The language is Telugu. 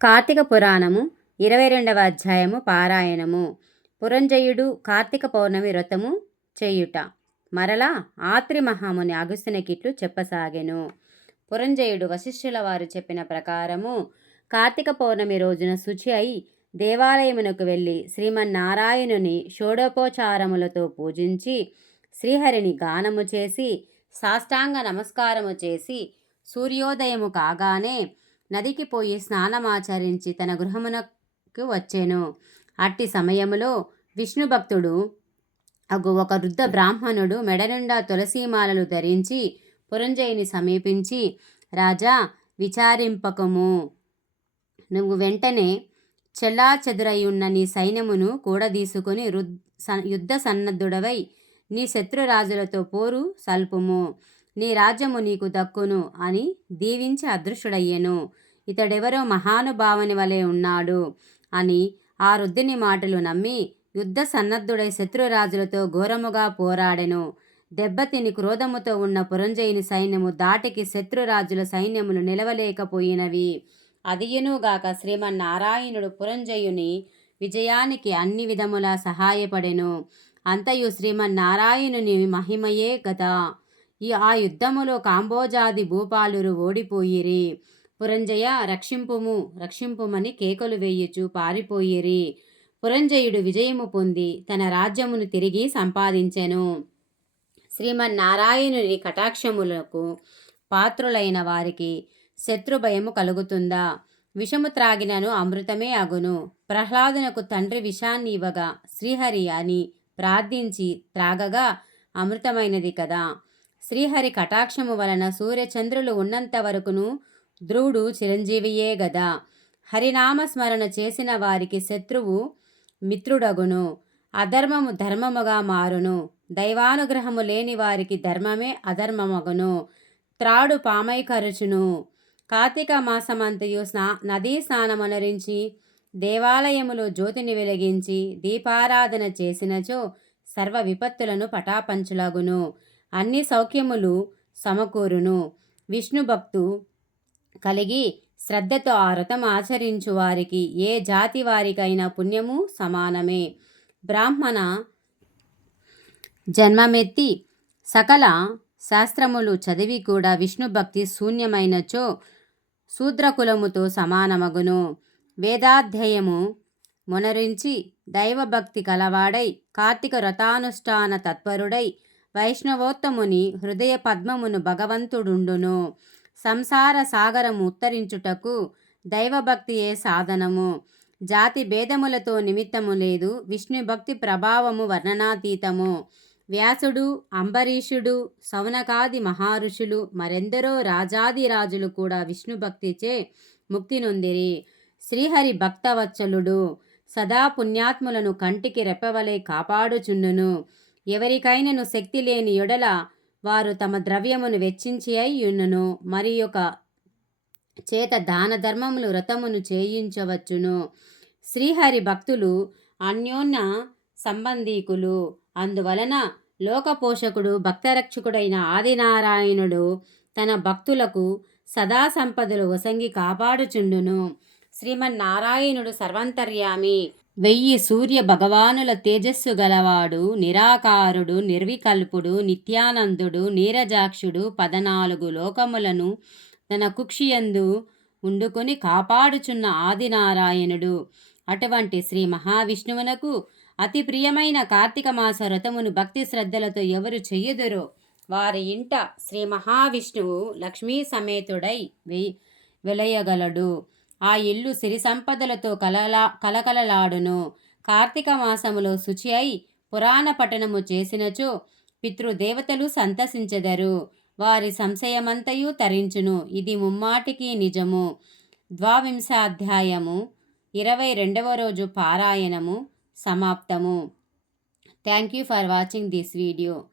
కార్తీక పురాణము ఇరవై రెండవ అధ్యాయము పారాయణము. పురంజయుడు కార్తీక పౌర్ణమి వ్రతము చేయుట. మరలా ఆత్రి మహాముని అగస్త్యునికిట్లు చెప్పసాగెను. పురంజయుడు వశిష్ఠుల వారు చెప్పిన ప్రకారము కార్తీక పౌర్ణమి రోజున శుచి అయి దేవాలయమునకు వెళ్ళి శ్రీమన్నారాయణుని షోడోపచారములతో పూజించి శ్రీహరిని గానము చేసి సాష్టాంగ నమస్కారము చేసి సూర్యోదయము కాగానే నదికి పోయి స్నానమాచరించి తన గృహమునకు వచ్చాను. అట్టి సమయములో విష్ణు భక్తుడు అగు ఒక వృద్ధ బ్రాహ్మణుడు మెడనుండా తులసీమాలలు ధరించి పురంజయుని సమీపించి రాజా విచారింపకము. నువ్వు వెంటనే చెల్లా చెదురయ్యున్న నీ సైన్యమును కూడదీసుకుని రుద్ యుద్ధ సన్నద్ధుడవై నీ శత్రురాజులతో పోరు సల్పుము. నీ రాజ్యము నీకు దక్కును అని దీవించి అదృశ్యుడయ్యెను. ఇతడెవరో మహానుభావుని వలె ఉన్నాడు అని ఆ వృద్ధుని మాటలు నమ్మి యుద్ధ సన్నద్ధుడై శత్రురాజులతో ఘోరముగా పోరాడెను. దెబ్బతిని క్రోధముతో ఉన్న పురంజయుని సైన్యము దాటికి శత్రురాజుల సైన్యములు నిలవలేకపోయినవి. అదియునుగాక శ్రీమన్నారాయణుడు పురంజయుని విజయానికి అన్ని విధములా సహాయపడెను. అంతయు శ్రీమన్నారాయణుని మహిమయే కదా ఈ ఆ యుద్ధములో కాంబోజాది భూపాలురు ఓడిపోయిరి. పురంజయ రక్షింపుము రక్షింపుమని కేకలు వేయుచు పారిపోయిరి. పురంజయుడు విజయము పొంది తన రాజ్యమును తిరిగి సంపాదించెను. శ్రీమన్నారాయణుని కటాక్షములకు పాత్రులైన వారికి శత్రుభయము కలుగుతుందా? విషము త్రాగినను అమృతమే అగును. ప్రహ్లాదునకు తండ్రి విషాన్ని ఇవ్వగా శ్రీహరి అని ప్రార్థించి త్రాగగా అమృతమైనది కదా. శ్రీహరి కటాక్షము వలన సూర్యచంద్రులు ఉన్నంత వరకును ధ్రువుడు చిరంజీవియే గదా. హరినామస్మరణ చేసిన వారికి శత్రువు మిత్రుడగును. అధర్మము ధర్మముగా మారును. దైవానుగ్రహము లేని వారికి ధర్మమే అధర్మమగును. త్రాడు పామై కరుచును కార్తీక మాసమంతయు స్నా నదీ స్నానమనరించి దేవాలయములో జ్యోతిని వెలిగించి దీపారాధన చేసినచో సర్వ విపత్తులను పటాపంచులగును. అన్ని సౌఖ్యములు సమకూరును. విష్ణు భక్తు కలిగి శ్రద్ధతో ఆ వ్రతం ఆచరించు వారికి ఏ జాతి వారికైనా పుణ్యము సమానమే. బ్రాహ్మణ జన్మమెత్తి సకల శాస్త్రములు చదివి కూడా విష్ణు భక్తి శూన్యమైనచో శూద్రకులముతో సమానమగును. వేదాధ్యయము మొనరించి దైవభక్తి కలవాడై కార్తీక వ్రతానుష్ఠాన తత్పరుడై వైష్ణవోత్తముని హృదయ పద్మమును భగవంతుడుండును. సంసార సాగరము ఉత్తరించుటకు దైవభక్తియే సాధనము? జాతి భేదములతో నిమిత్తము లేదు విష్ణు భక్తి ప్రభావము వర్ణనాతీతము. వ్యాసుడు అంబరీషుడు సౌనకాది మహారుషులు మరెందరో రాజాదిరాజులు కూడా విష్ణు భక్తిచే ముక్తి నొందిరి. శ్రీహరి భక్తవత్సలుడు సదా పుణ్యాత్ములను కంటికి రెప్పవలే కాపాడుచుండును. ఎవరికైనను శక్తి లేని యొడల వారు తమ ద్రవ్యమును వెచ్చించి అయ్యున్నను మరి ఒక చేత దాన ధర్మములు వ్రతమును చేయించవచ్చును. శ్రీహరి భక్తులు అన్యోన్య సంబంధీకులు. అందువలన లోకపోషకుడు భక్తరక్షకుడైన ఆదినారాయణుడు తన భక్తులకు సదా సంపదలు వసంగి కాపాడుచుండును. శ్రీమన్నారాయణుడు సర్వంతర్యామి. వెయ్యి సూర్య భగవానుల తేజస్సు గలవాడు నిరాకారుడు నిర్వికల్పుడు నిత్యానందుడు నీరజాక్షుడు పదనాలుగు లోకములను తన కుక్షియందు ఉండుకొని కాపాడుచున్న ఆదినారాయణుడు. అటువంటి శ్రీ మహావిష్ణువునకు అతి ప్రియమైన కార్తీక మాస వ్రతమును భక్తి శ్రద్ధలతో ఎవరు చెయ్యుదురో వారి ఇంట శ్రీ మహావిష్ణువు లక్ష్మీ సమేతుడై వెలయగలడు. ఆ ఇల్లు సిరి సంపదలతో కలలా కలకలలాడును. కార్తీక మాసములో శుచి అయి పురాణ పఠనము చేసినచో పితృదేవతలు సంతసించెదరు. వారి సంశయమంతయు తరించును. ఇది ముమ్మాటికి నిజము. ద్వావింశాధ్యాయము ఇరవై రెండవ రోజు పారాయణము సమాప్తము. Thank you for watching this video.